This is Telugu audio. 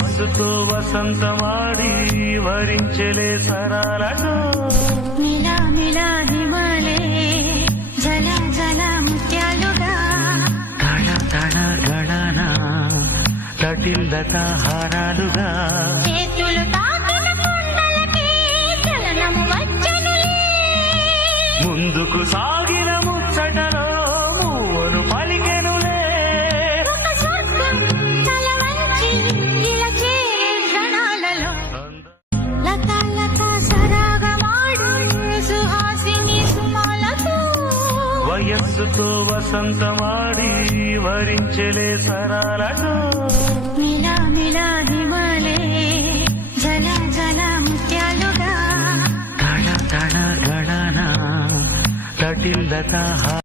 వయస్సుతో వసంతమాడి వరించెలే సరాలను మిలా మిలా హిమాలే జల జల ముత్యాలుగా తళ తళ గళన తటిల్లత హారాలుగా చేతులు తాకిన కొండలకి చలనము వచ్చనులే ముందుకు సాగిన ముచ్చటలో మూవను పలికెనులే ఒక స్వర్గం తల వంచి ఇలా చేరే క్షణాలలో లత లత సరాగమాడు సుహాసిని సుమాలతో వయస్సుతో వసంతమాడి వరించెలే సరాలను మిలా మిలా హిమాలే జల జల ముత్యాలుగా తళ తళ గళన తటిల్లత